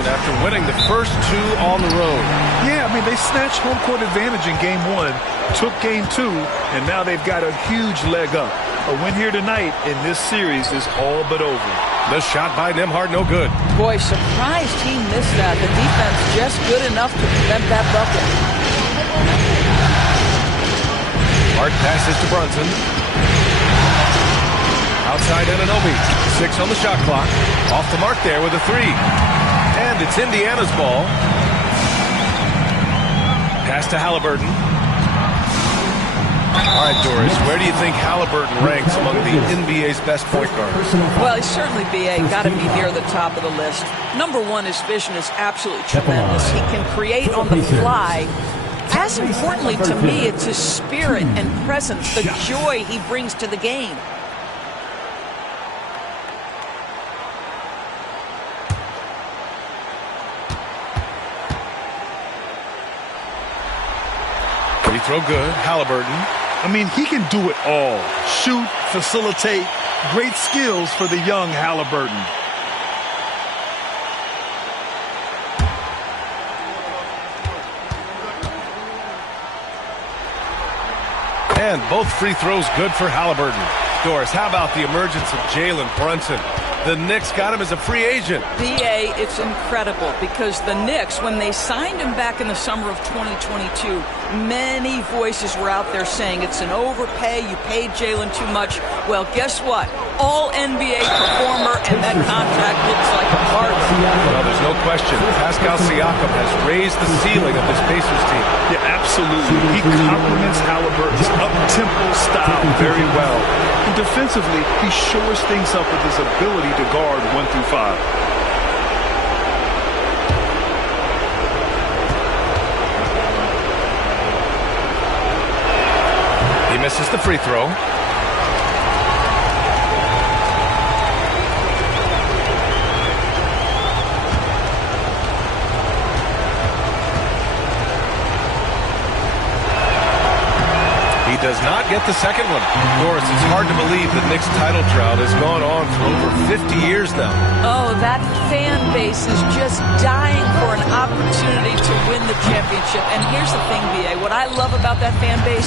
After winning the first two on the road. Yeah, I mean, they snatched home court advantage in game one, took game two, and now they've got a huge leg up. A win here tonight in this series is all but over. The shot by Nembhard, no good. Boy, surprised he missed that. The defense just good enough to prevent that bucket. Hart passes to Brunson. Outside Anunoby. 6 on the shot clock. Off the mark there with a 3. And it's Indiana's ball. Pass to Halliburton. All right, Doris, where do you think Halliburton ranks among the NBA's best point guards? Well, he's certainly, B.A., got to be near the top of the list. Number one, his vision is absolutely tremendous. He can create on the fly. As importantly to me, it's his spirit and presence, the joy he brings to the game. Free throw good. Halliburton. I mean, he can do it all. Shoot, facilitate. Great skills for the young Halliburton. And both free throws good for Halliburton. Doris, how about the emergence of Jalen Brunson? The Knicks got him as a free agent. B.A., it's incredible because the Knicks, when they signed him back in the summer of 2022, many voices were out there saying it's an overpay, you paid Jalen too much. Well, guess what? All NBA performer, and that contract looks like a bargain. Well, there's no question. Pascal Siakam has raised the ceiling of this Pacers team. Yeah, absolutely. He complements Halliburton's up-tempo style very well. And defensively, he shores things up with his ability to guard 1 through 5. He misses the free throw. Does not get the second one. Doris, it's hard to believe the Knicks title drought has gone on for over 50 years now. Oh, that fan base is just dying for an opportunity to win the championship. And here's the thing, B.A., what I love about that fan base,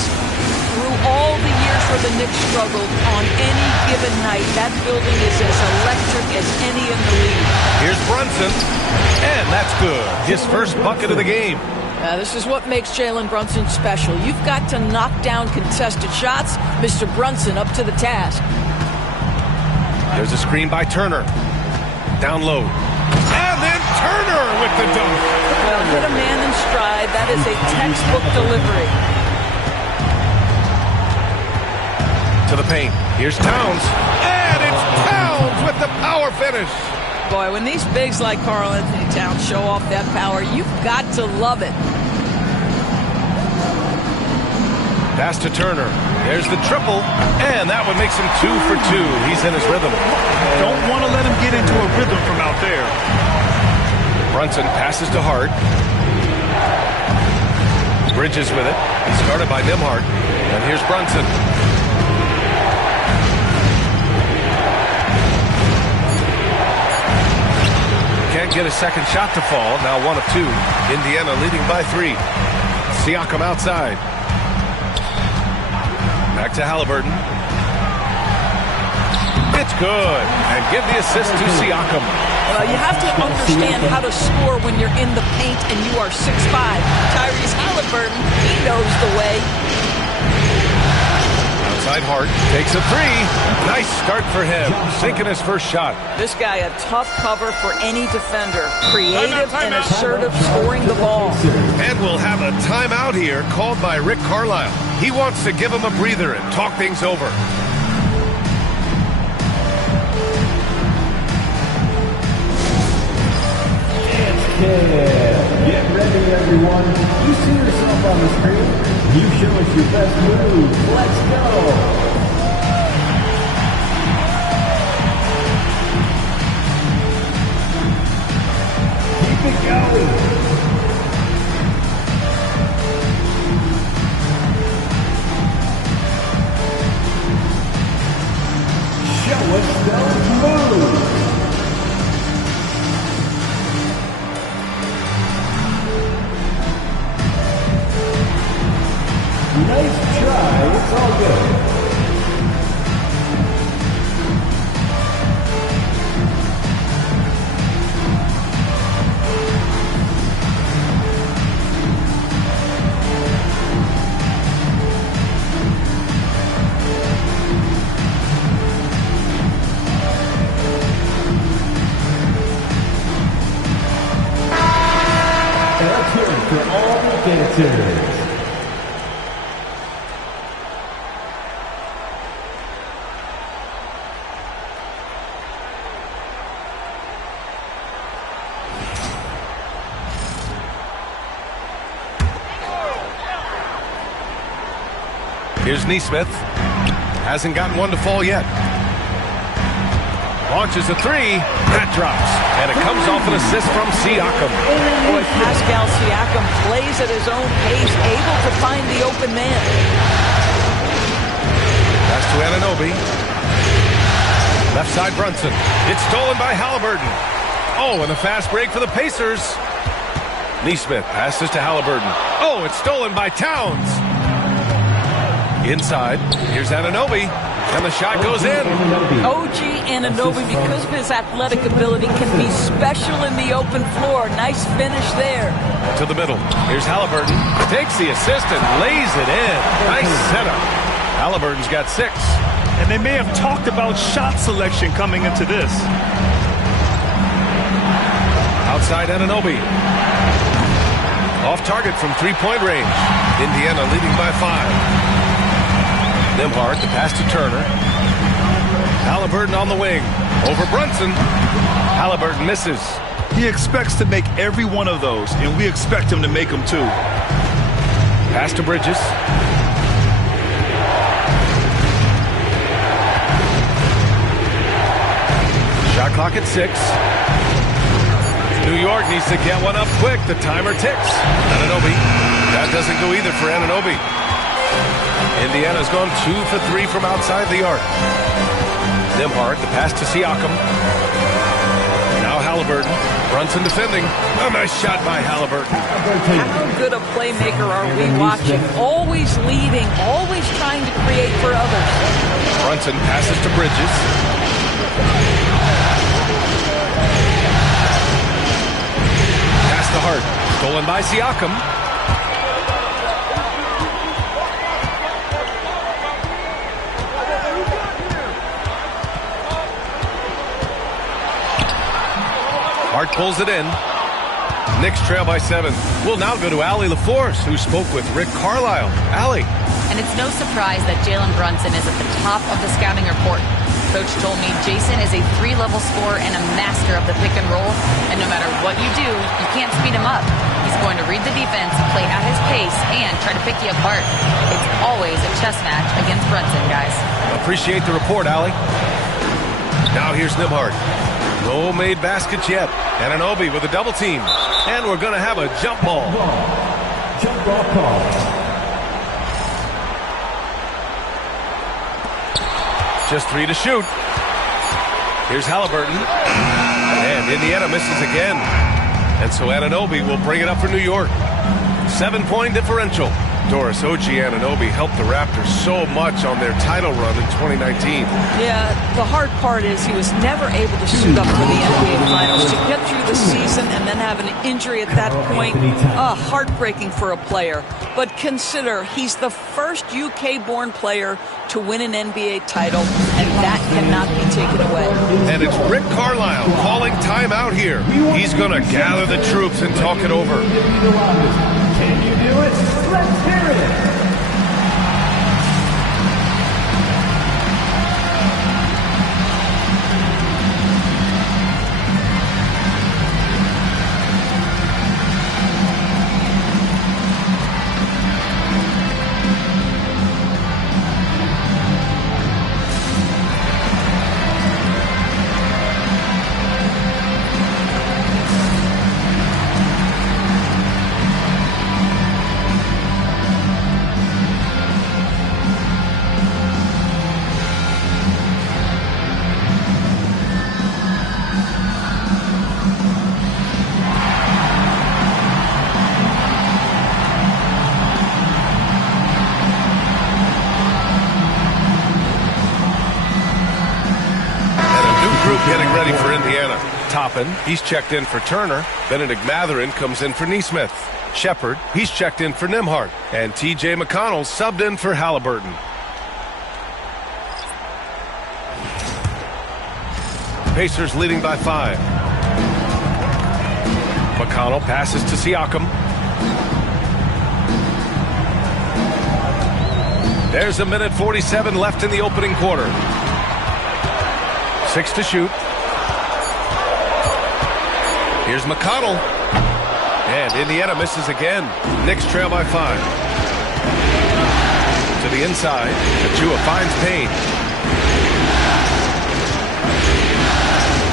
through all the years where the Knicks struggled, on any given night, that building is as electric as any in the league. Here's Brunson, and that's good. His first bucket of the game. This is what makes Jalen Brunson special. You've got to knock down contested shots. Mr. Brunson up to the task. There's a screen by Turner. Down low. And then Turner with the dunk. Well, hit a man in stride. That is a textbook delivery. To the paint. Here's Towns. And it's Towns with the power finish. Boy, when these bigs like Karl Anthony Towns show off that power, you've got to love it. Pass to Turner. There's the triple, and that one makes him 2 for 2. He's in his rhythm. Don't want to let him get into a rhythm from out there. Brunson passes to Hart. Bridges with it. He's guarded by Nembhard. And here's Brunson. Can't get a second shot to fall. Now 1 of 2. Indiana leading by 3. Siakam outside. Back to Halliburton. It's good. And give the assist to Siakam. Well, you have to understand how to score when you're in the paint and you are 6'5". Tyrese Halliburton, he knows the way. Outside Hart takes a 3. Nice start for him. Sinking his first shot. This guy a tough cover for any defender. Creative and assertive scoring the ball. And we'll have a timeout here called by Rick Carlisle. He wants to give him a breather and talk things over. Get ready, everyone. You see yourself on the screen. You show us your best move. Let's go. Keep it going. Show us those moves. Spectators. Here's Nesmith. Hasn't gotten one to fall yet. Launches a three. That drops. And it comes off an assist from Siakam. Boy, Pascal Siakam plays at his own pace, able to find the open man. Pass to Anunoby. Left side Brunson. It's stolen by Halliburton. Oh, and a fast break for the Pacers. Nesmith passes to Halliburton. Oh, it's stolen by Towns. Inside, here's Anunoby, and the shot goes in. OG Anunoby, because of his athletic ability, can be special in the open floor. Nice finish there. To the middle, here's Halliburton. Takes the assist and lays it in. Nice setup. Halliburton's got 6. And they may have talked about shot selection coming into this. Outside Anunoby. Off target from three-point range. Indiana leading by 5. Nembhard, the pass to Turner. Halliburton on the wing. Over Brunson. Halliburton misses. He expects to make every one of those, and we expect him to make them too. Pass to Bridges. Shot clock at 6. New York needs to get one up quick. The timer ticks. Anunoby. That doesn't go either for Anunoby. Indiana's gone 2 for 3 from outside the arc. Nembhard, the pass to Siakam. Now Halliburton. Brunson defending. A nice shot by Halliburton. How good a playmaker are we watching? Always leading, always trying to create for others. Brunson passes to Bridges. Pass to Hart. Stolen by Siakam. Hart pulls it in. Knicks trail by 7. We'll now go to Allie LaForce, who spoke with Rick Carlisle. Allie. And it's no surprise that Jalen Brunson is at the top of the scouting report. Coach told me Jason is a 3-level scorer and a master of the pick and roll. And no matter what you do, you can't speed him up. He's going to read the defense, play at his pace, and try to pick you apart. It's always a chess match against Brunson, guys. Appreciate the report, Allie. Now here's Nembhard. No made baskets yet. Anunoby with a double team. And we're going to have a jump ball. Jump ball call. Just 3 to shoot. Here's Halliburton. And Indiana misses again. And so Anunoby will bring it up for New York. 7-point differential. Doris, OG Anunoby helped the Raptors so much on their title run in 2019. Yeah, the hard part is he was never able to suit up for the NBA Finals. To get through the season and then have an injury at that point, heartbreaking for a player. But consider, he's the first UK-born player to win an NBA title, and that cannot be taken away. And it's Rick Carlisle calling timeout here. He's going to gather the troops and talk it over. Can you do it? Let's hear it. Getting ready for Indiana. Toppin, he's checked in for Turner. Benedict Mathurin comes in for Nesmith. Shepard, he's checked in for Nembhard. And T.J. McConnell subbed in for Halliburton. Pacers leading by 5. McConnell passes to Siakam. There's a minute 47 left in the opening quarter. 6 to shoot. Here's McConnell. And Indiana misses again. Knicks trail by 5. To the inside. Achua finds Payne.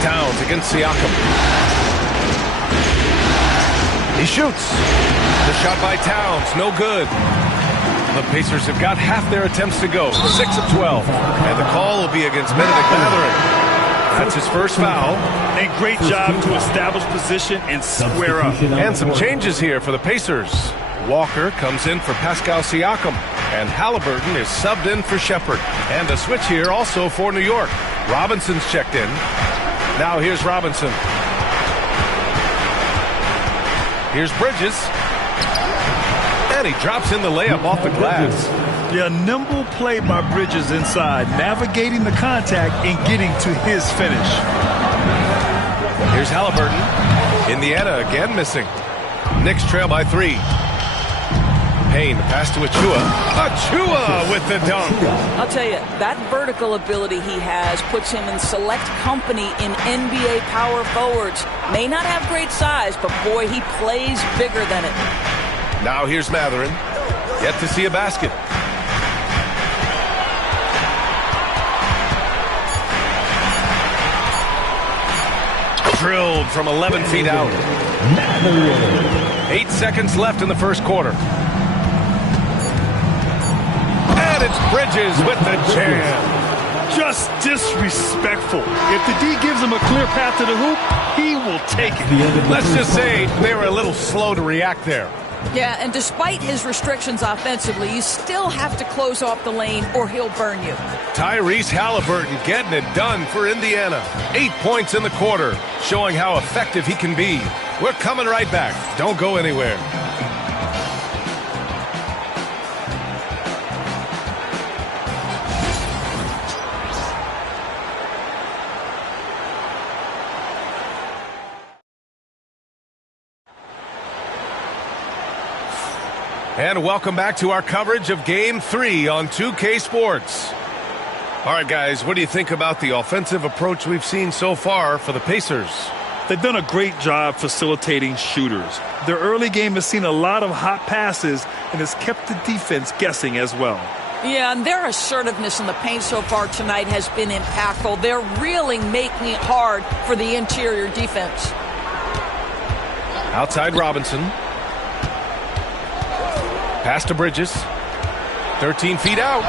Towns against Siakam. He shoots. The shot by Towns, no good. The Pacers have got half their attempts to go. 6 of 12. And the call will be against Benedict Mathurin. That's his first foul. A great job to establish position and square up. And some changes here for the Pacers. Walker comes in for Pascal Siakam. And Halliburton is subbed in for Shepherd. And a switch here also for New York. Robinson's checked in. Now here's Robinson. Here's Bridges. And he drops in the layup off the glass. Yeah, nimble play by Bridges inside, navigating the contact and getting to his finish. Here's Halliburton. Indiana again missing. Knicks trail by 3. Payne, pass to Achua. Achua with the dunk. I'll tell you, that vertical ability he has puts him in select company in NBA power forwards. May not have great size, but boy, he plays bigger than it. Now here's Mathurin. Yet to see a basket. Drilled from 11 feet out. 8 seconds left in the first quarter. And it's Bridges with the jam. Just disrespectful. If the D gives him a clear path to the hoop, he will take it. Let's just say they were a little slow to react there. Yeah, and despite his restrictions offensively, you still have to close off the lane or he'll burn you. Tyrese Halliburton getting it done for Indiana. 8 points in the quarter, showing how effective he can be. We're coming right back. Don't go anywhere. And welcome back to our coverage of Game 3 on 2K Sports. All right, guys, what do you think about the offensive approach we've seen so far for the Pacers? They've done a great job facilitating shooters. Their early game has seen a lot of hot passes and has kept the defense guessing as well. Yeah, and their assertiveness in the paint so far tonight has been impactful. They're really making it hard for the interior defense. Outside Robinson. Pass to Bridges. 13 feet out.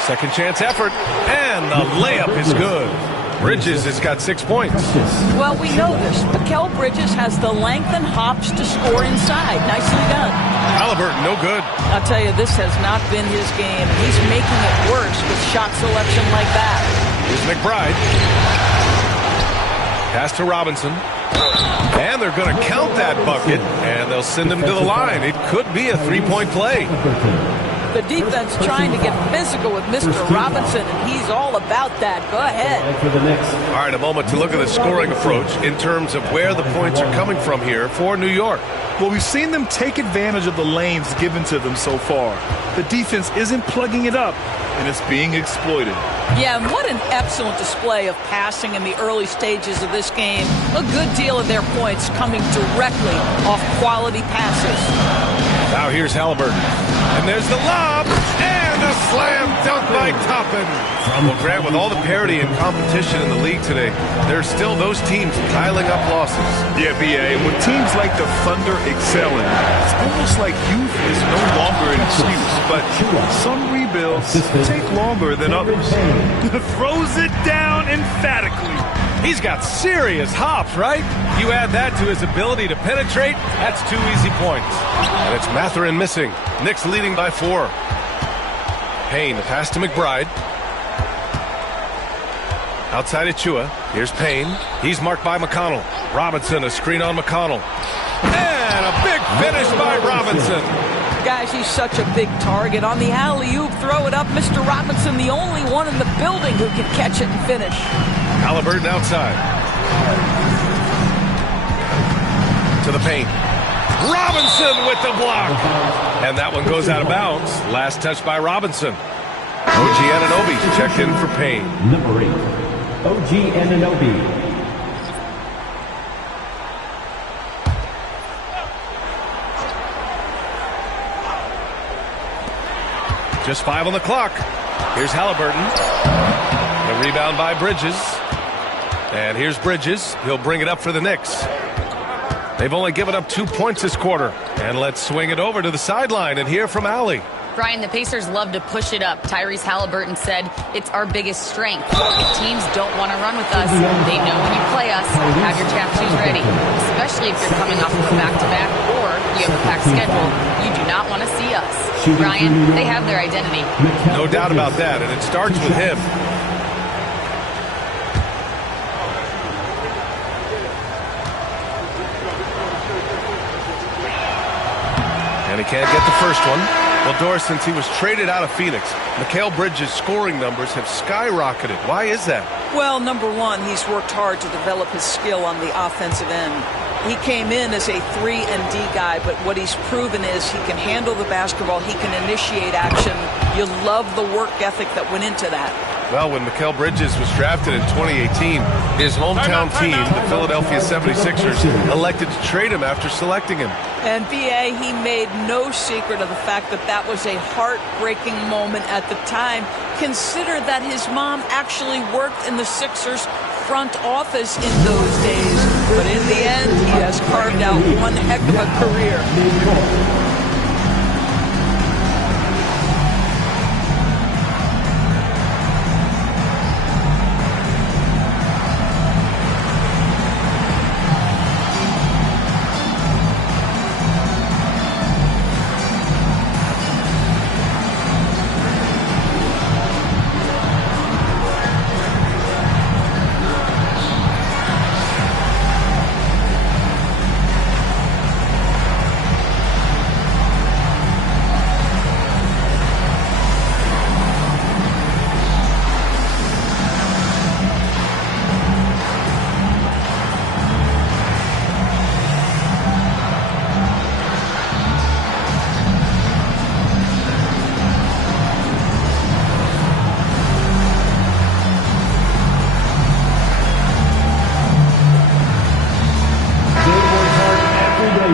Second chance effort. And the layup is good. Bridges has got 6 points. Well, we know this. Mikal Bridges has the length and hops to score inside. Nicely done. Halliburton, no good. I'll tell you, this has not been his game. He's making it worse with shot selection like that. Here's McBride. Pass to Robinson. And they're going to count that bucket, and they'll send him to the line. It could be a three-point play. The defense trying to get physical with Mr. Robinson, and he's all about that. Go ahead. All right, a moment to look at the scoring approach in terms of where the points are coming from here for New York. Well, we've seen them take advantage of the lanes given to them so far. The defense isn't plugging it up, and it's being exploited. Yeah, and what an excellent display of passing in the early stages of this game. A good deal of their points coming directly off quality passes. Now here's Halliburton. And there's the lob. And a slam dunk by Toppin. Well, Grant, with all the parity and competition in the league today, there's still those teams piling up losses. Yeah, B.A., when teams like the Thunder excelling, it's almost like youth is no longer an excuse. But some rebuilds take longer than others. Throws it down emphatically. He's got serious hops, right? You add that to his ability to penetrate, that's 2 easy points. And it's Mathurin missing. Knicks leading by 4. Payne, the pass to McBride. Outside Achua. Here's Payne. He's marked by McConnell. Robinson, a screen on McConnell. And a big finish by Robinson. Guys, he's such a big target. On the alley-oop, throw it up. Mr. Robinson, the only one in the building who can catch it and finish. Halliburton outside. To the paint. Robinson with the block. And that one goes out of bounds. Last touch by Robinson. OG Anunoby checked in for Payne. Number 8, OG Anunoby. Just 5 on the clock. Here's Halliburton. The rebound by Bridges. And here's Bridges. He'll bring it up for the Knicks. They've only given up 2 points this quarter. And let's swing it over to the sideline and hear from Allie. Brian, the Pacers love to push it up. Tyrese Halliburton said it's our biggest strength. If teams don't want to run with us, they know when you play us, have your tap shoes ready. Especially if you're coming off of a back-to-back or you have a packed schedule. You do not want to see us. Brian, they have their identity. No doubt about that, and it starts with him. And he can't get the first one. Well, Doris, since he was traded out of Phoenix, Mikal Bridges' scoring numbers have skyrocketed. Why is that? Well, number one, he's worked hard to develop his skill on the offensive end. He came in as a 3-and-D guy, but what he's proven is he can handle the basketball, he can initiate action. You love the work ethic that went into that. Well, when Mikal Bridges was drafted in 2018, his hometown team, the Philadelphia 76ers, elected to trade him after selecting him. And B.A., he made no secret of the fact that that was a heartbreaking moment at the time. Consider that his mom actually worked in the Sixers front office in those days. But in the end, he has carved out one heck of a career.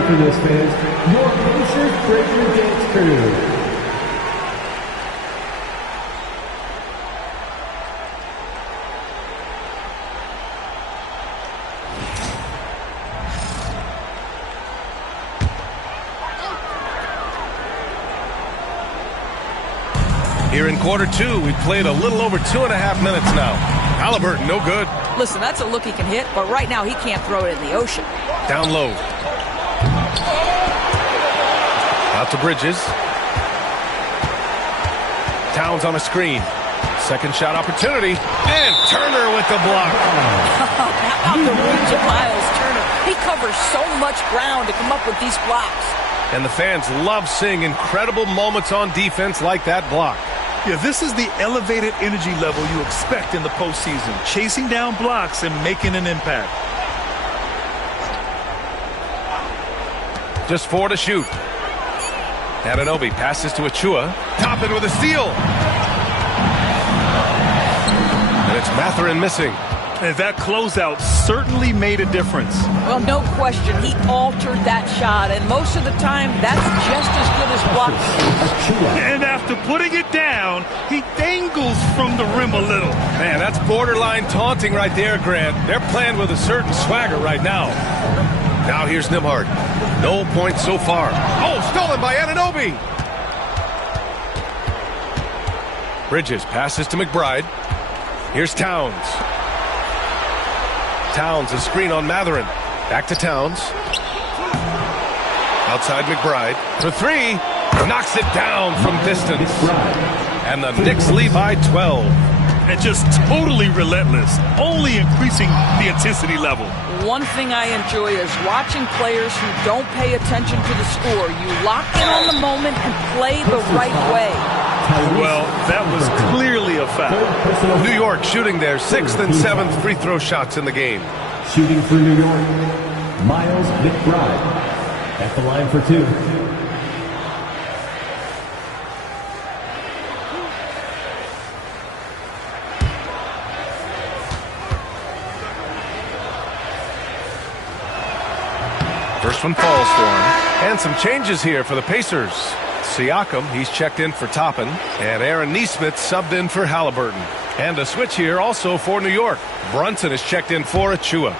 For this, fans, your Pacers Breaker Dance Crew. Here in quarter 2, we've played a little over 2.5 minutes now. Halliburton, no good. Listen, that's a look he can hit, but right now he can't throw it in the ocean. Down low. Out to Bridges. Towns on a screen. Second shot opportunity. And Turner with the block. How about the reach of Miles Turner? He covers so much ground to come up with these blocks. And the fans love seeing incredible moments on defense like that block. Yeah, this is the elevated energy level you expect in the postseason. Chasing down blocks and making an impact. Just 4 to shoot. Anunoby passes to Achua. Toppin with a steal. And it's Mathurin missing. And that closeout certainly made a difference. Well, no question. He altered that shot, and most of the time, that's just as good as blocking. And after putting it down, he dangles from the rim a little. Man, that's borderline taunting right there, Grant. They're playing with a certain swagger right now. Now here's Nembhard. No points so far. Oh, stolen by Anunoby. Bridges passes to McBride. Here's Towns. Towns, a screen on Mathurin. Back to Towns. Outside McBride. For 3. Knocks it down from distance. And the Knicks lead by 12. And just totally relentless. Only increasing the intensity level. One thing I enjoy is watching players who don't pay attention to the score. You lock in on the moment and play the right way. Well, that was clearly a foul. New York shooting their 6th and 7th free throw shots in the game. Shooting for New York, Miles McBride. At the line for two. First one falls for him. And some changes here for the Pacers. Siakam, he's checked in for Toppin. And Aaron Nesmith subbed in for Halliburton. And a switch here also for New York. Brunson is checked in for Achua.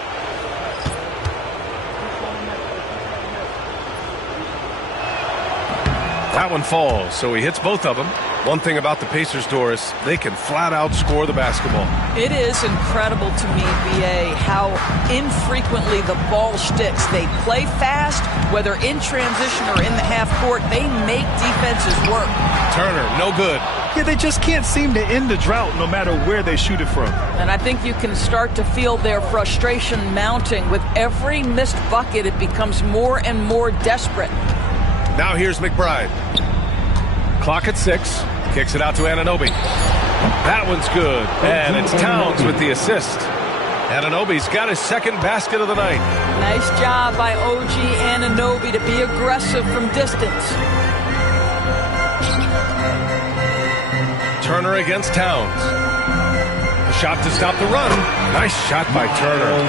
That one falls, so he hits both of them. One thing about the Pacers, Doris, they can flat out score the basketball. It is incredible to me, B.A., how infrequently the ball sticks. They play fast, whether in transition or in the half court. They make defenses work. Turner, no good. Yeah, they just can't seem to end the drought no matter where they shoot it from. And I think you can start to feel their frustration mounting. With every missed bucket, it becomes more and more desperate. Now here's McBride. Clock at 6. Kicks it out to Anunoby. That one's good. And it's Towns with the assist. Anunoby's got his second basket of the night. Nice job by OG Anunoby to be aggressive from distance. Turner against Towns. A shot to stop the run. Nice shot by Turner.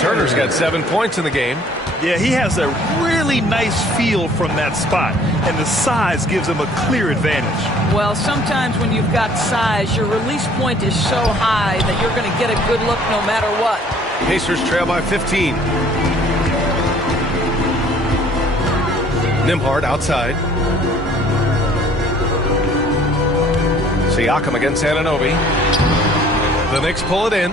Turner's got 7 points in the game. Yeah, he has a really nice feel from that spot, and the size gives him a clear advantage. Well, sometimes when you've got size, your release point is so high that you're going to get a good look no matter what. Pacers trail by 15. Nembhard outside. Siakam against Anunoby. The Knicks pull it in.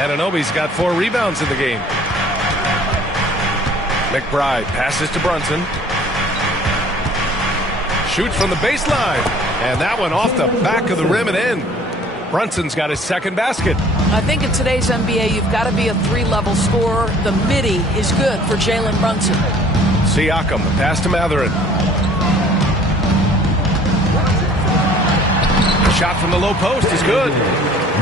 Anunoby's got 4 rebounds in the game. McBride passes to Brunson. Shoots from the baseline. And that one off the back of the rim and in. Brunson's got his second basket. I think in today's NBA, you've got to be a 3-level scorer. The midi is good for Jalen Brunson. Siakam, pass to Mathurin. Shot from the low post is good.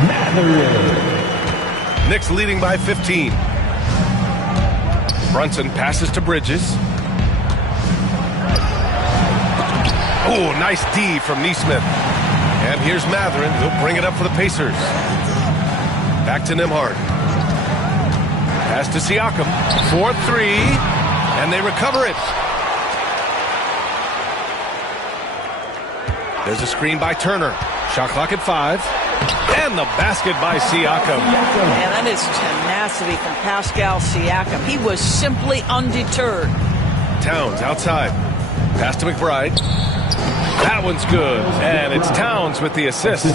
Mathurin. Knicks leading by 15. Brunson passes to Bridges. Oh, nice D from Nesmith. And here's Mathurin. He'll bring it up for the Pacers. Back to Nembhard. Pass to Siakam. 4-3. And they recover it. There's a screen by Turner. Shot clock at 5. And the basket by Siakam. Man, that is tenacity from Pascal Siakam. He was simply undeterred. Towns outside. Pass to McBride. That one's good. And it's Towns with the assist.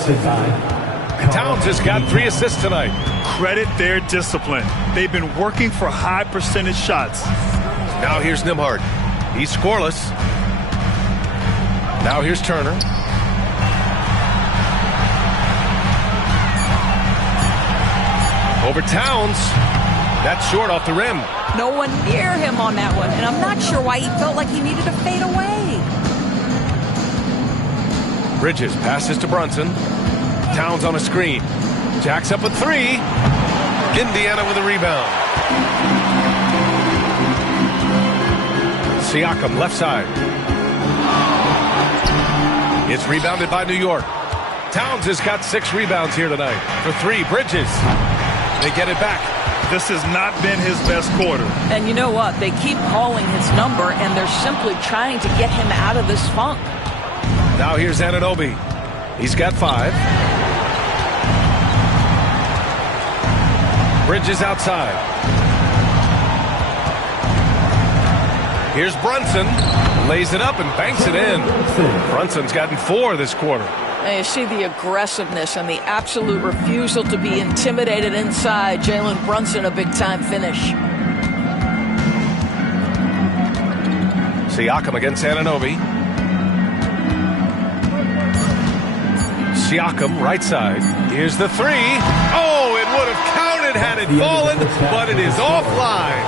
Towns has got 3 assists tonight. Credit their discipline. They've been working for high percentage shots. Now here's Nembhard. He's scoreless. Now here's Turner. Over Towns. That's short off the rim. No one near him on that one, and I'm not sure why he felt like he needed to fade away. Bridges passes to Brunson. Towns on a screen. Jacks up with 3. Indiana with a rebound. Siakam left side. It's rebounded by New York. Towns has got 6 rebounds here tonight. For 3, Bridges. They get it back. This has not been his best quarter. And you know what? They keep calling his number, and they're simply trying to get him out of this funk. Now here's Anunoby. He's got 5. Bridges outside. Here's Brunson. Lays it up and banks it in. Brunson's gotten 4 this quarter. And you see the aggressiveness and the absolute refusal to be intimidated inside. Jalen Brunson, a big-time finish. Siakam against Anunoby. Siakam, right side. Here's the 3. Oh, it would have counted had it fallen, but it is offline.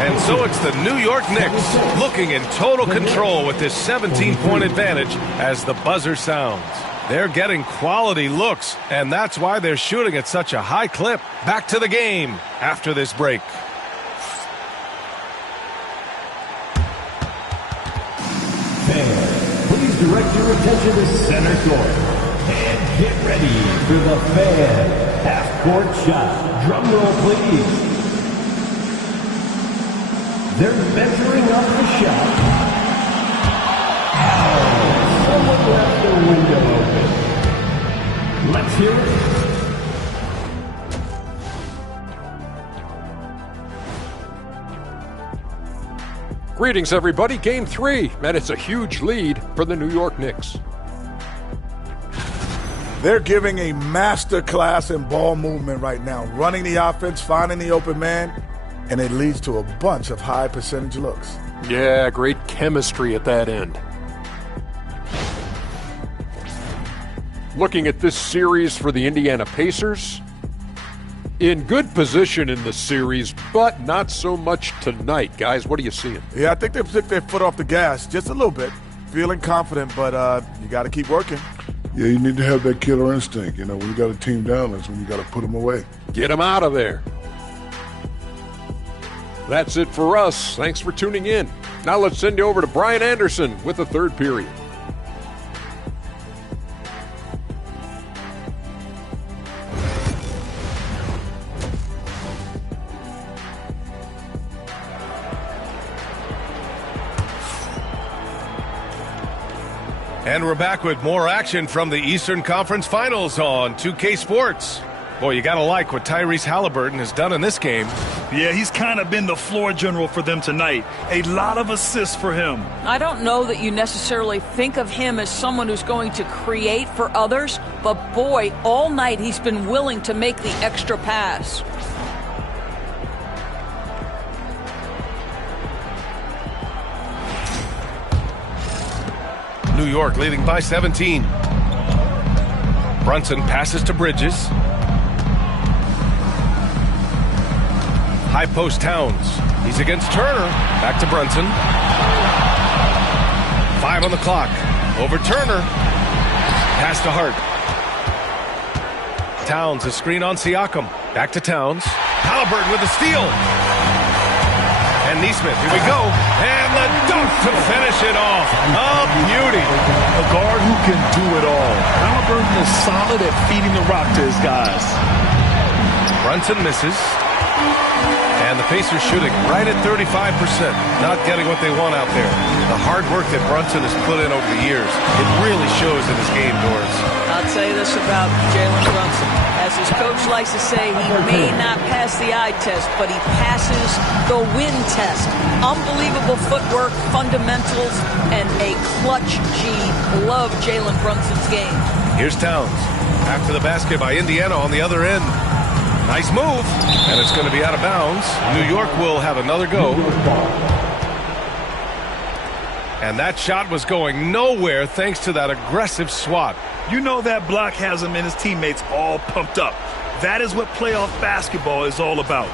And so it's the New York Knicks looking in total control with this 17-point advantage as the buzzer sounds. They're getting quality looks, and that's why they're shooting at such a high clip. Back to the game after this break. your attention to center court. And get ready for the fan half-court shot. Drum roll, please. They're measuring up the shot. Oh, someone left the window open. Let's hear it. Greetings, everybody. Game 3, and it's a huge lead for the New York Knicks. They're giving a master class in ball movement right now, running the offense, finding the open man, and it leads to a bunch of high percentage looks. Yeah, great chemistry at that end. Looking at this series for the Indiana Pacers, in good position in the series, but not so much tonight. Guys, what are you seeing? Yeah, I think they've took their foot off the gas just a little bit. Feeling confident, but you got to keep working. Yeah, you need to have that killer instinct. You know, when you got a team down, that's when you got to put them away. Get them out of there. That's it for us. Thanks for tuning in. Now let's send you over to Brian Anderson with the third period. And we're back with more action from the Eastern Conference Finals on 2K Sports. Boy, you got to like what Tyrese Halliburton has done in this game. Yeah, he's kind of been the floor general for them tonight. A lot of assists for him. I don't know that you necessarily think of him as someone who's going to create for others, but boy, all night he's been willing to make the extra pass. New York leading by 17. Brunson passes to Bridges. High post Towns. He's against Turner. Back to Brunson. 5 on the clock. Over Turner. Pass to Hart. Towns, a screen on Siakam. Back to Towns. Halliburton with a steal. And Neesmith, here we go. And the dunk to finish it off. A beauty. A guard who can do it all. Halliburton is solid at feeding the rock to his guys. Brunson misses. And the Pacers shooting right at 35%. Not getting what they want out there. The hard work that Brunson has put in over the years, it really shows in his game, Doris. I'll tell you this about Jalen Brunson. As his coach likes to say, he may not pass the eye test, but he passes the win test. Unbelievable footwork, fundamentals, and a clutch G. Love Jalen Brunson's game. Here's Towns. Back to the basket by Indiana on the other end. Nice move, and it's going to be out of bounds. New York will have another go. And that shot was going nowhere thanks to that aggressive swat. You know that block has him and his teammates all pumped up. That is what playoff basketball is all about.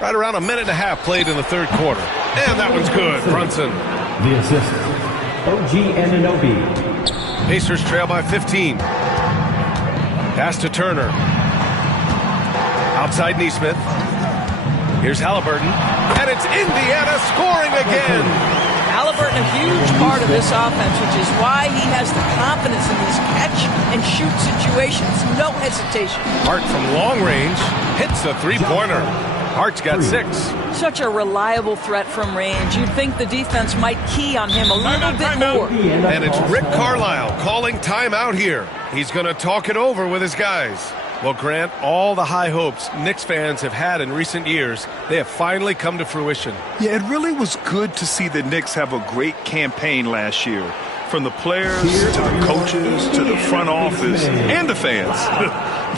Right around a minute and a half played in the third quarter. And that one's good, Brunson. The assist, OG Anunoby. Pacers trail by 15. Pass to Turner. Outside Neesmith. Here's Halliburton. And it's Indiana scoring again. Halliburton, a huge part of this offense, which is why he has the confidence in these catch-and-shoot situations. No hesitation. Hart from long range hits a three-pointer. Hart's got 6. Such a reliable threat from range. You'd think the defense might key on him a little bit more. And it's Rick Carlisle calling timeout here. He's going to talk it over with his guys. Well, Grant, all the high hopes Knicks fans have had in recent years, they have finally come to fruition. Yeah, it really was good to see the Knicks have a great campaign last year. From the players to the coaches to the front office and the fans.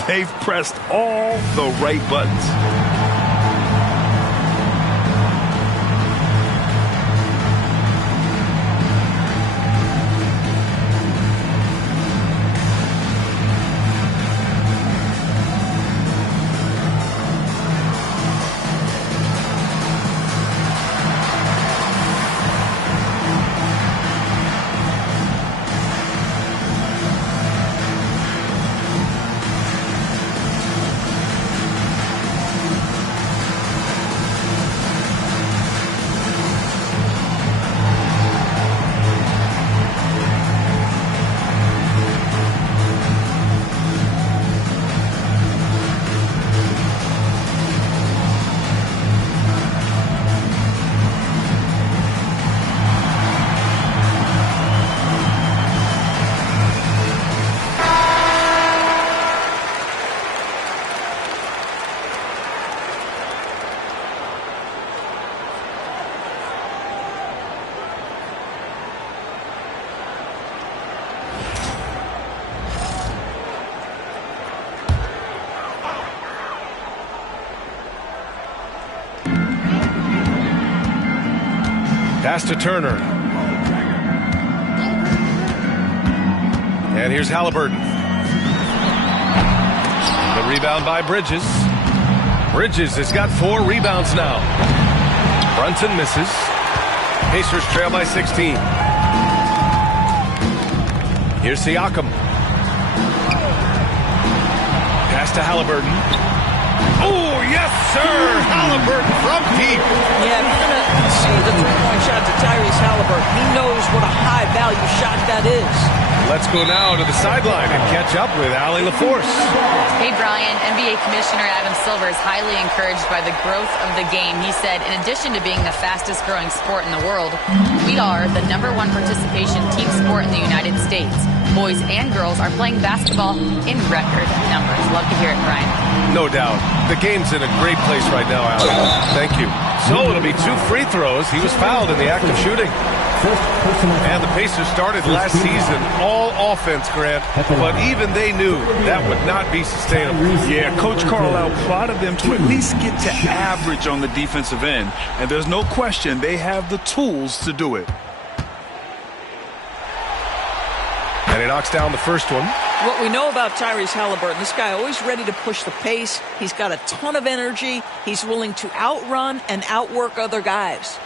They've pressed all the right buttons. Pass to Turner. And here's Halliburton. The rebound by Bridges. Bridges has got 4 rebounds now. Brunson misses. Pacers trail by 16. Here's Siakam. Pass to Halliburton. Oh, yes, sir! Halliburton from deep. Yeah, if you're going to see the three-point shot to Tyrese Halliburton, he knows what a high-value shot that is. Let's go now to the sideline and catch up with Allie LaForce. Hey, Brian. NBA Commissioner Adam Silver is highly encouraged by the growth of the game. He said, in addition to being the fastest-growing sport in the world, we are the #1 participation team sport in the United States. Boys and girls are playing basketball in record numbers. Love to hear it, Brian. No doubt. The game's in a great place right now, Allie. Thank you. So it'll be 2 free throws. He was fouled in the act of shooting. And the Pacers started last season all offense, Grant, but even they knew that would not be sustainable. Yeah, Coach Carlisle prodded them to at least get to average on the defensive end, and there's no question they have the tools to do it. And he knocks down the first one. What we know about Tyrese Halliburton, this guy always ready to push the pace. He's got a ton of energy. He's willing to outrun and outwork other guys.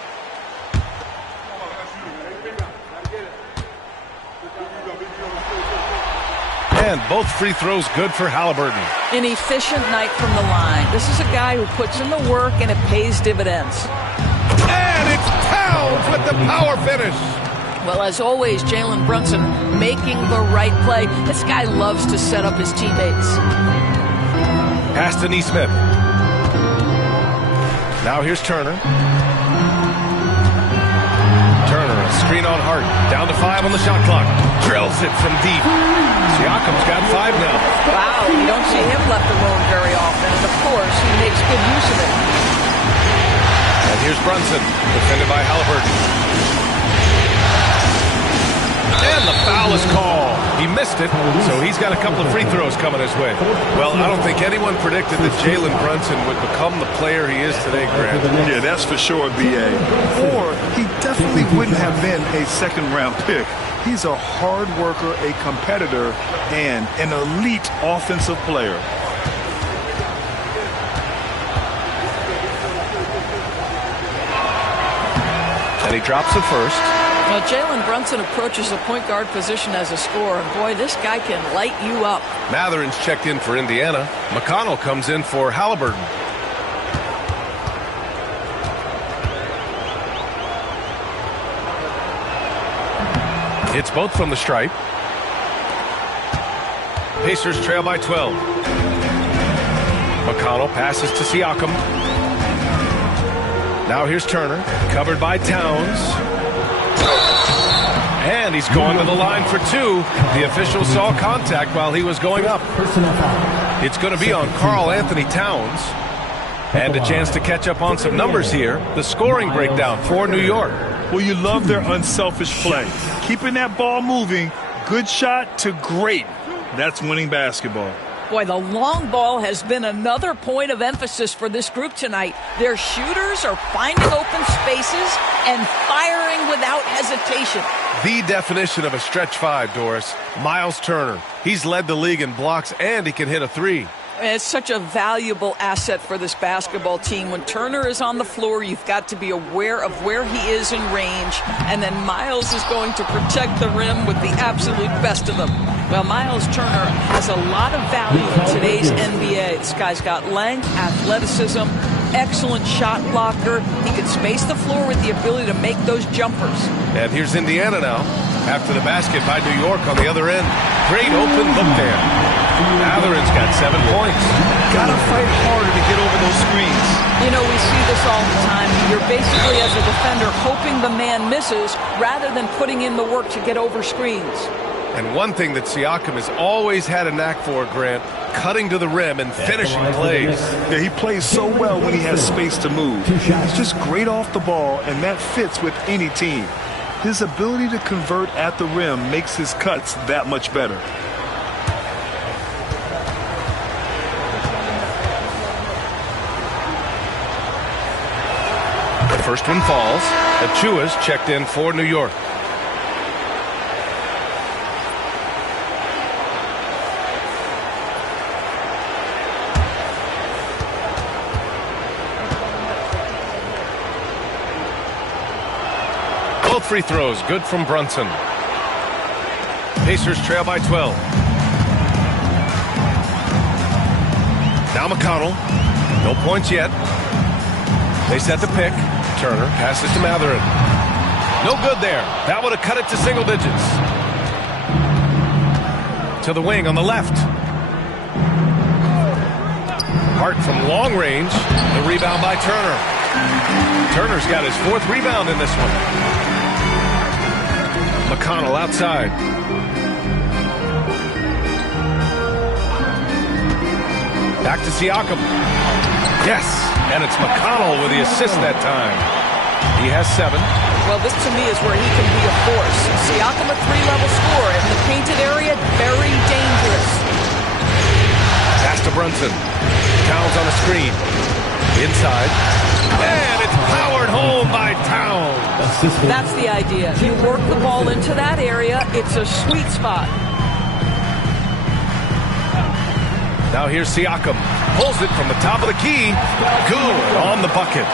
And both free throws good for Halliburton. An efficient night from the line. This is a guy who puts in the work and it pays dividends. And it's Towns with the power finish. Well, as always, Jalen Brunson making the right play. This guy loves to set up his teammates. Pass to Nesmith. Now here's Turner. Turner, a screen on Hart. Down to 5 on the shot clock. Drills it from deep. Siakam's got 5 now. Wow, you don't see him left alone very often. And, of course, he makes good use of it. And here's Brunson, defended by Halliburton. And the foul is called. He missed it, so he's got a couple of free throws coming his way. Well, I don't think anyone predicted that Jalen Brunson would become the player he is today, Grant. Yeah, that's for sure, B.A. Or he definitely wouldn't have been a second-round pick. He's a hard worker, a competitor, and an elite offensive player. And he drops the first. Well, Jalen Brunson approaches the point guard position as a scorer. And boy, this guy can light you up. Matherin's checked in for Indiana. McConnell comes in for Halliburton. Hits both from the stripe. Pacers trail by 12. McConnell passes to Siakam. Now here's Turner, covered by Towns. And he's going to the line for 2. The official saw contact while he was going up. It's going to be on Karl Anthony Towns. And a chance to catch up on some numbers here. The scoring breakdown for New York. Well, you love their unselfish play. Keeping that ball moving, good shot to great. That's winning basketball. Boy, the long ball has been another point of emphasis for this group tonight. Their shooters are finding open spaces and firing without hesitation. The definition of a stretch 5, Doris. Miles Turner. He's led the league in blocks, and he can hit a 3. It's such a valuable asset for this basketball team. When Turner is on the floor, you've got to be aware of where he is in range, and then Miles is going to protect the rim with the absolute best of them. Well, Miles Turner has a lot of value in today's NBA. This guy's got length, athleticism, excellent shot blocker. He can space the floor with the ability to make those jumpers. And here's Indiana now. After the basket by New York on the other end. Great open look there. Matherin's got 7 points. Gotta fight harder to get over those screens. You know, we see this all the time. You're basically, as a defender, hoping the man misses rather than putting in the work to get over screens. And one thing that Siakam has always had a knack for, Grant, cutting to the rim and finishing plays. Yeah, he plays so well when he has space to move. He's just great off the ball, and that fits with any team. His ability to convert at the rim makes his cuts that much better. The first one falls. Achua's checked in for New York. Both free throws good from Brunson. Pacers trail by 12. Now McConnell. No points yet. They set the pick. Turner passes to Matherin. No good there. That would have cut it to single digits. To the wing on the left. Hart from long range. The rebound by Turner. Turner's got his 4th rebound in this one. McConnell outside. Back to Siakam. Yes, and it's McConnell with the assist that time. He has 7. Well, this to me is where he can be a force. Siakam, a 3-level scorer in the painted area, very dangerous. Pass to Brunson. Towns on a screen. Inside. And it's powered home by Towns. That's the idea. You work the ball into that area. It's a sweet spot. Now here's Siakam. Pulls it from the top of the key. Good on the bucket.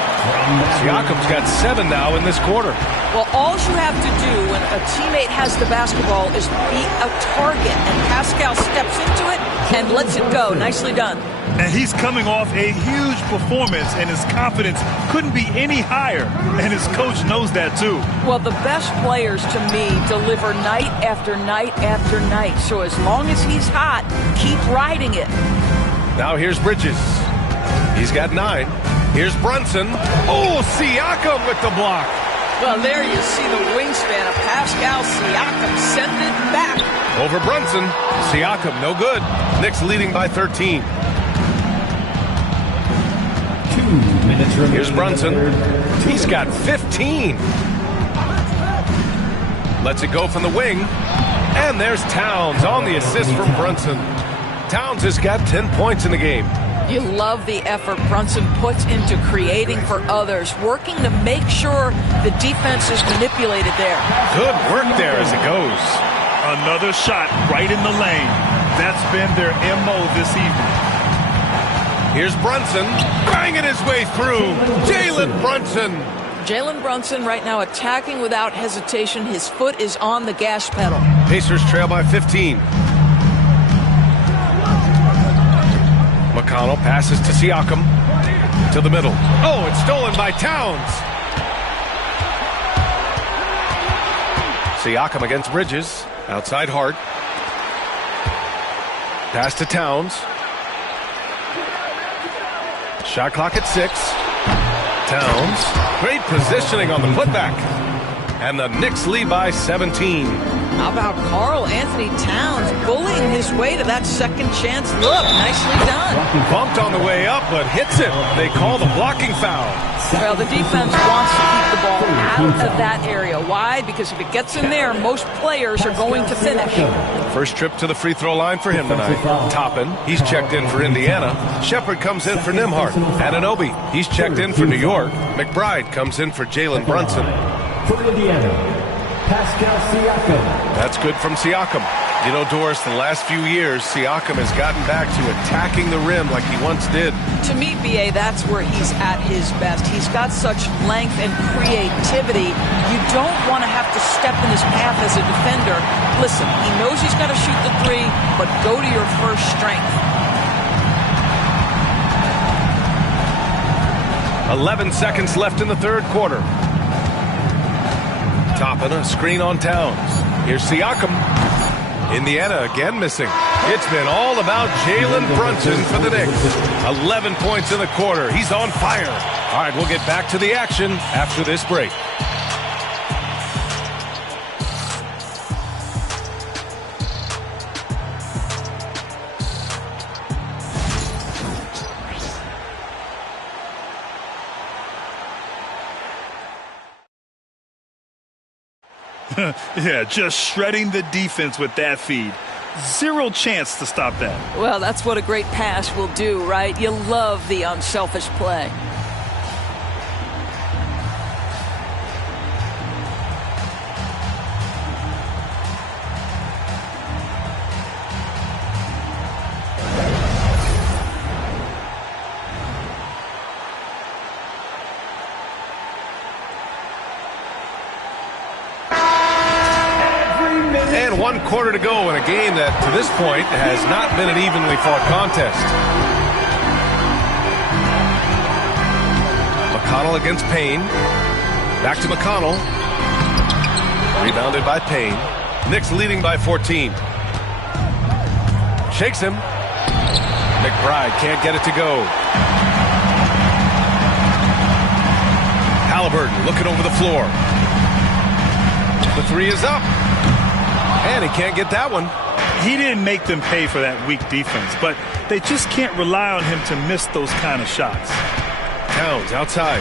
Siakam's got 7 now in this quarter. Well, all you have to do when a teammate has the basketball is be a target, and Pascal steps into it and lets it go. Nicely done. And he's coming off a huge performance, and his confidence couldn't be any higher, and his coach knows that too. Well, the best players to me deliver night after night after night. So as long as he's hot, keep riding it. Now here's Bridges. He's got 9. Here's Brunson. Oh, Siakam with the block. Well, there you see the wingspan of Pascal Siakam. Send it back. Over Brunson. Siakam, no good. Knicks leading by 13. 2 minutes remaining. Here's Brunson. He's got 15. Lets it go from the wing. And there's Towns on the assist from Brunson. Towns has got 10 points in the game. You love the effort Brunson puts into creating for others, working to make sure the defense is manipulated there. Good work there as it goes. Another shot right in the lane. That's been their MO this evening. Here's Brunson, banging his way through. Jalen Brunson. Jalen Brunson right now attacking without hesitation. His foot is on the gas pedal. Pacers trail by 15. McConnell passes to Siakam. To the middle. Oh, it's stolen by Towns. Siakam against Bridges. Outside Hart. Pass to Towns. Shot clock at 6. Towns. Great positioning on the putback. And the Knicks lead by 17. How about Karl Anthony Towns bullying his way to that second chance look? Nicely done. Bumped on the way up, but hits it. They call the blocking foul. Well, the defense wants to keep the ball out of that area. Why? Because if it gets in there, most players are going to finish. First trip to the free throw line for him tonight. Toppin, he's checked in for Indiana. Shepard comes in for Nembhard. Anunoby, he's checked in for New York. McBride comes in for Jalen Brunson. For Indiana, Pascal Siakam. That's good from Siakam. You know, Doris, the last few years, Siakam has gotten back to attacking the rim like he once did. To me, B.A., that's where he's at his best. He's got such length and creativity. You don't want to have to step in his path as a defender. Listen, he knows he's got to shoot the 3, but go to your first strength. 11 seconds left in the third quarter. Toppin, a screen on Towns. Here's Siakam. Indiana again missing. It's been all about Jalen Brunson for the Knicks. 11 points in the quarter. He's on fire. All right, we'll get back to the action after this break. Yeah, just shredding the defense with that feed. Zero chance to stop that. Well, that's what a great pass will do, right? You love the unselfish play. quarter to go in a game that, to this point, has not been an evenly fought contest. McConnell against Payne. Back to McConnell. Rebounded by Payne. Knicks leading by 14. Shakes him. McBride can't get it to go. Halliburton looking over the floor. The three is up. And he can't get that one. He didn't make them pay for that weak defense, but they just can't rely on him to miss those kind of shots. Towns outside.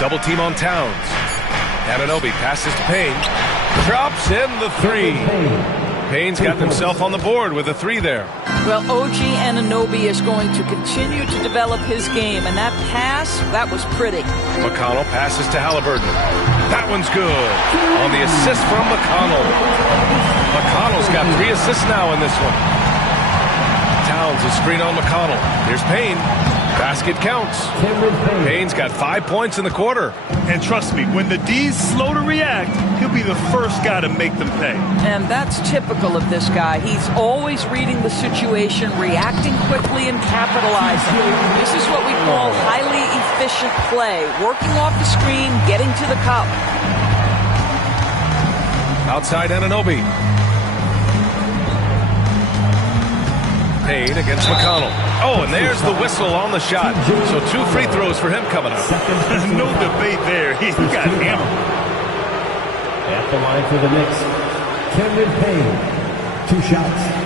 Double team on Towns. Anunoby passes to Payne. Drops in the three. Payne's got himself on the board with a three there. Well, OG Anunoby is going to continue to develop his game, and that pass, that was pretty. McConnell passes to Halliburton. That one's good. On the assist from McConnell. McConnell's got 3 assists now in this one. Towns is screen on McConnell. Here's Payne. Basket counts. Payne's got 5 points in the quarter. And trust me, when the D's slow to react, he'll be the first guy to make them pay. And that's typical of this guy. He's always reading the situation, reacting quickly, and capitalizing. This is what we call highly efficient play. Working off the screen, getting to the cup. Outside Anunoby. Payne against McConnell. Oh, and there's the whistle on the shot. So 2 free throws for him coming up. No debate there. He got hammered. At the line for the Knicks, Cameron Payne. 2 shots.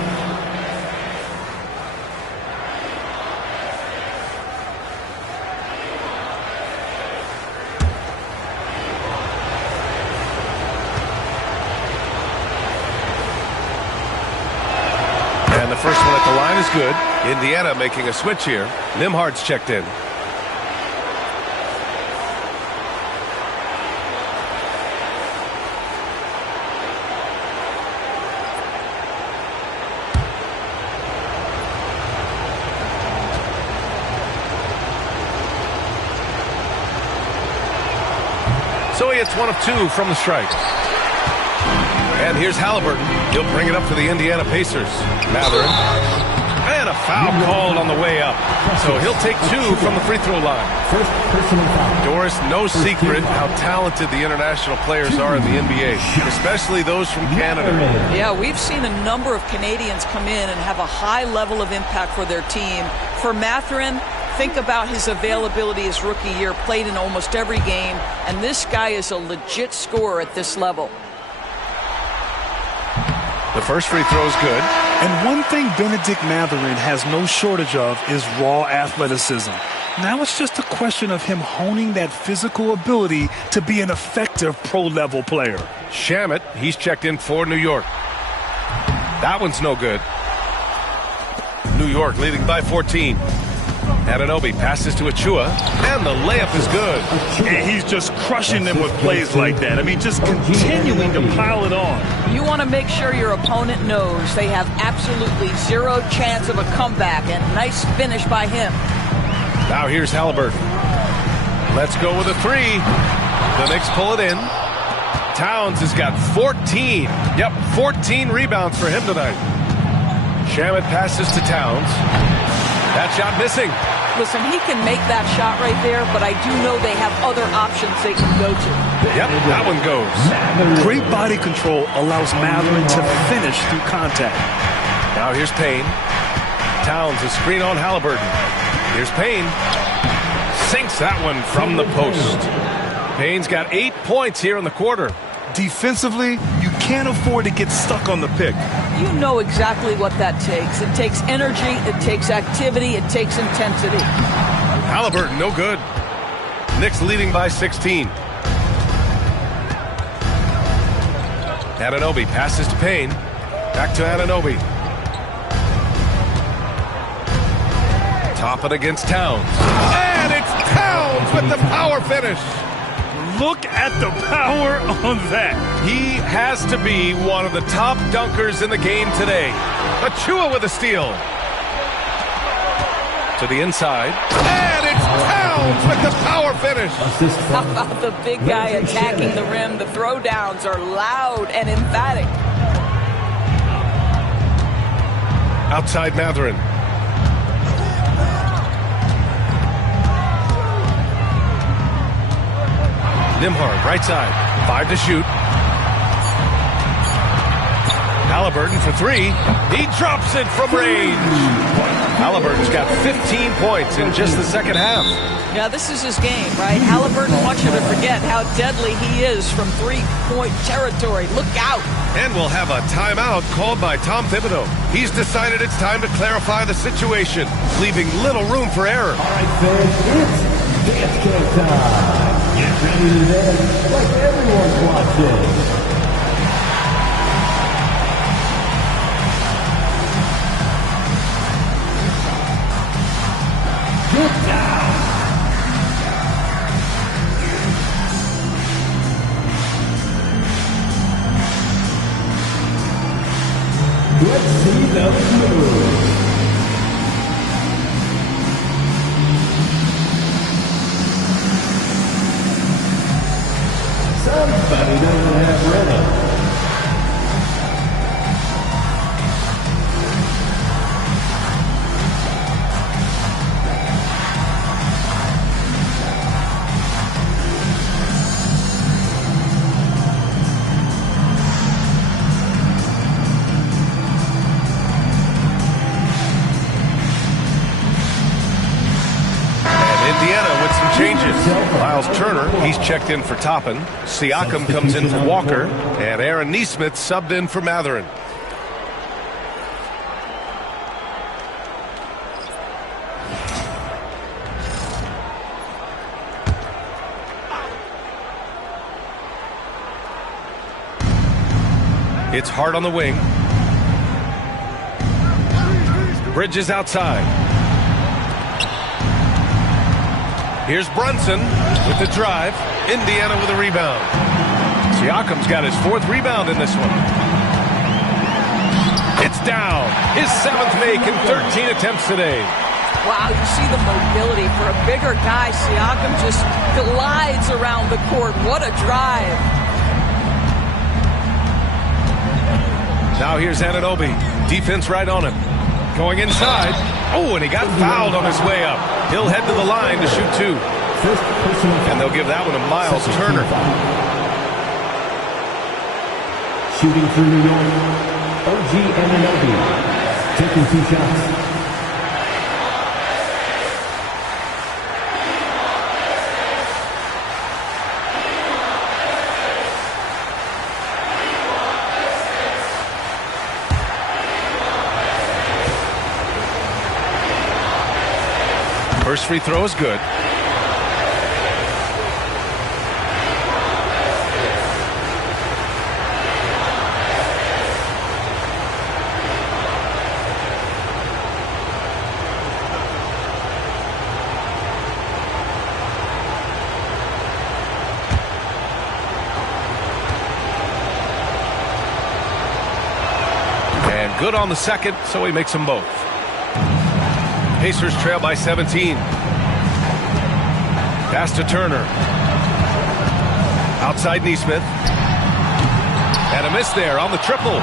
And the first one at the line is good. Indiana making a switch here. Nimhard's checked in. So he hits 1 of 2 from the strike. And here's Halliburton. He'll bring it up for the Indiana Pacers. Mathurin. And a foul called on the way up. So he'll take 2 from the free throw line. First personal foul. Doris, no secret how talented the international players are in the NBA, especially those from Canada. Yeah, we've seen a number of Canadians come in and have a high level of impact for their team. For Mathurin, think about his availability his rookie year, played in almost every game, and this guy is a legit scorer at this level. The first free throw is good. And one thing Benedict Mathurin has no shortage of is raw athleticism. Now it's just a question of him honing that physical ability to be an effective pro-level player. Shamet, he's checked in for New York. That one's no good. New York leading by 14. Anunoby passes to Achua, and the layup is good. And he's just crushing them with plays like that. I mean, just continuing to pile it on. You want to make sure your opponent knows they have absolutely 0 chance of a comeback, and nice finish by him. Now here's Halliburton. Let's go with a 3. The Knicks pull it in. Towns has got 14. Yep, 14 rebounds for him tonight. Shamet passes to Towns. That shot missing. Listen, he can make that shot right there, but I do know they have other options they can go to. Yep, that one goes. Great body control allows Mathurin to finish through contact. Now here's Payne. Towns a screen on Halliburton. Here's Payne. Sinks that one from the post. Payne's got 8 points here in the quarter. Defensively, you can't afford to get stuck on the pick. You know exactly what that takes. It takes energy, it takes activity, it takes intensity. Halliburton, no good. Knicks leading by 16. Anunoby passes to Payne. Back to Anunoby. Top it against Towns. And it's Towns with the power finish. Look at the power on that. He has to be one of the top dunkers in the game today. Achua with a steal. To the inside. And it's Towns Jones with the power finish. How about the big guy attacking the rim? The throwdowns are loud and emphatic. Outside Matherin. Nimhard, right side. 5 to shoot. Halliburton for 3. He drops it from range. Halliburton's got 15 points in just the second half. Yeah, this is his game, right? Halliburton wants you to forget how deadly he is from three-point territory. Look out. And we'll have a timeout called by Tom Thibodeau. He's decided it's time to clarify the situation, leaving little room for error. All right, fans, it's dance time. Get ready to dance like everyone's watching. Get down. Let's see the moves. Somebody doesn't have rhythm. Miles Turner, he's checked in for Toppin. Siakam comes in for Walker. And Aaron Nesmith subbed in for Matherin. It's Hart on the wing. Bridges outside. Here's Brunson with the drive. Indiana with a rebound. Siakam's got his 4th rebound in this one. It's down. His 7th make in 13 attempts today. Wow, you see the mobility for a bigger guy. Siakam just glides around the court. What a drive. Now here's Anunoby. Defense right on him. Going inside. Oh, and he got fouled on his way up. He'll head to the line to shoot 2. And they'll give that one to Miles Turner. Shooting for New York, OG Anunoby. Taking 2 shots. First free throw is good. And good on the second, so he makes them both. Pacers trail by 17. Pass to Turner. Outside Nesmith. And a miss there on the triple.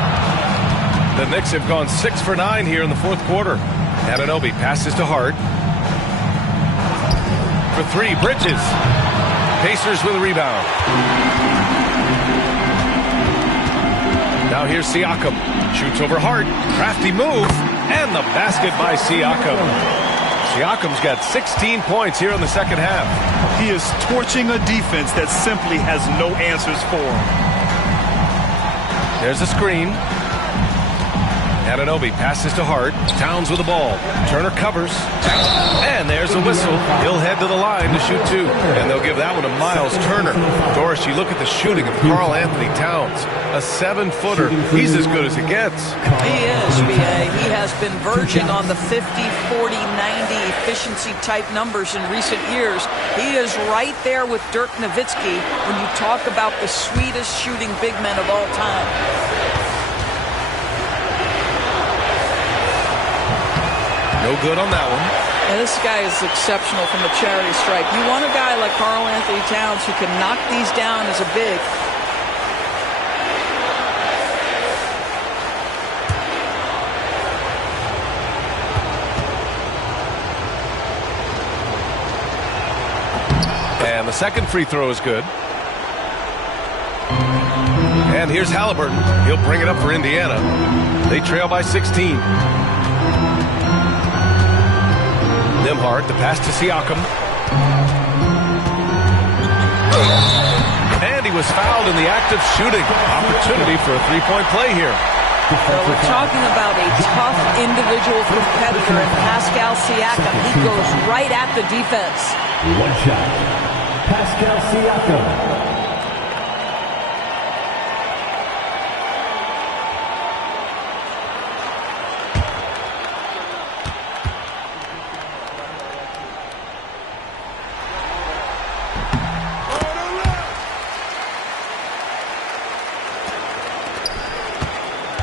The Knicks have gone 6 for 9 here in the 4th quarter. Anunoby passes to Hart. For 3, Bridges. Pacers with a rebound. Now here's Siakam. Shoots over Hart. Crafty move. And the basket by Siakam. Siakam's got 16 points here in the second half. He is torching a defense that simply has no answers for him. There's a screen. Anunoby passes to Hart. Towns with the ball. Turner covers. And there's a whistle. He'll head to the line to shoot 2. And they'll give that one to Miles Turner. Doris, you look at the shooting of Karl Anthony Towns. A 7-footer. He's as good as it gets. He is, B.A. He has been verging on the 50, 40, 90 efficiency type numbers in recent years. He is right there with Dirk Nowitzki when you talk about the sweetest shooting big men of all time. No good on that one. And this guy is exceptional from the charity stripe. You want a guy like Karl Anthony Towns who can knock these down as a big. And the second free throw is good. And here's Halliburton. He'll bring it up for Indiana. They trail by 16. Nembhard, the pass to Siakam. And he was fouled in the act of shooting. Opportunity for a three-point play here. So we're talking about a tough individual competitor in Pascal Siakam. He goes right at the defense. One shot. Pascal Siakam.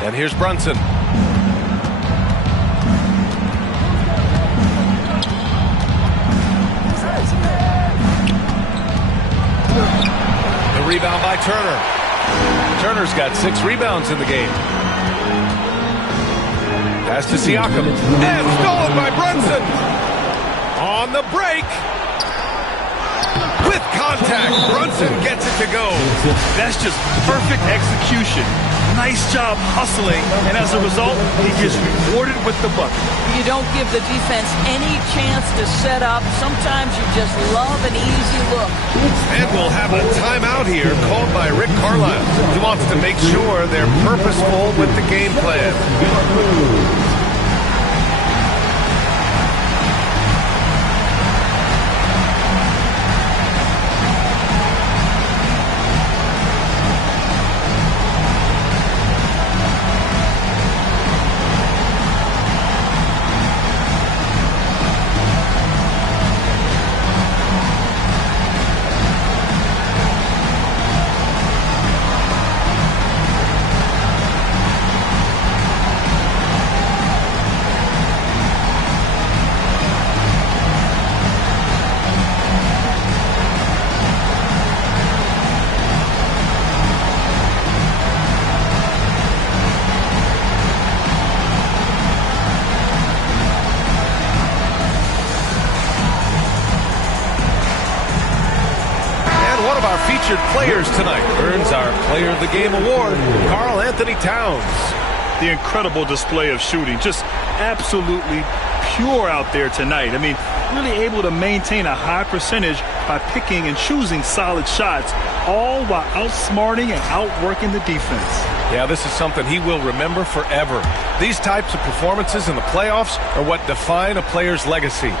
And here's Brunson. The rebound by Turner. Turner's got 6 rebounds in the game. Pass to Siakam. And stolen by Brunson. On the break. With contact, Brunson gets it to go. That's just perfect execution. Nice job hustling, and as a result, he gets rewarded with the bucket. You don't give the defense any chance to set up. Sometimes you just love an easy look. And we'll have a timeout here called by Rick Carlisle. He wants to make sure they're purposeful with the game plan. Featured players tonight earns our Player of the Game award, Karl Anthony Towns. The incredible display of shooting, just absolutely pure out there tonight. I mean, really able to maintain a high percentage by picking and choosing solid shots, all while outsmarting and outworking the defense. Yeah, this is something he will remember forever. These types of performances in the playoffs are what define a player's legacy.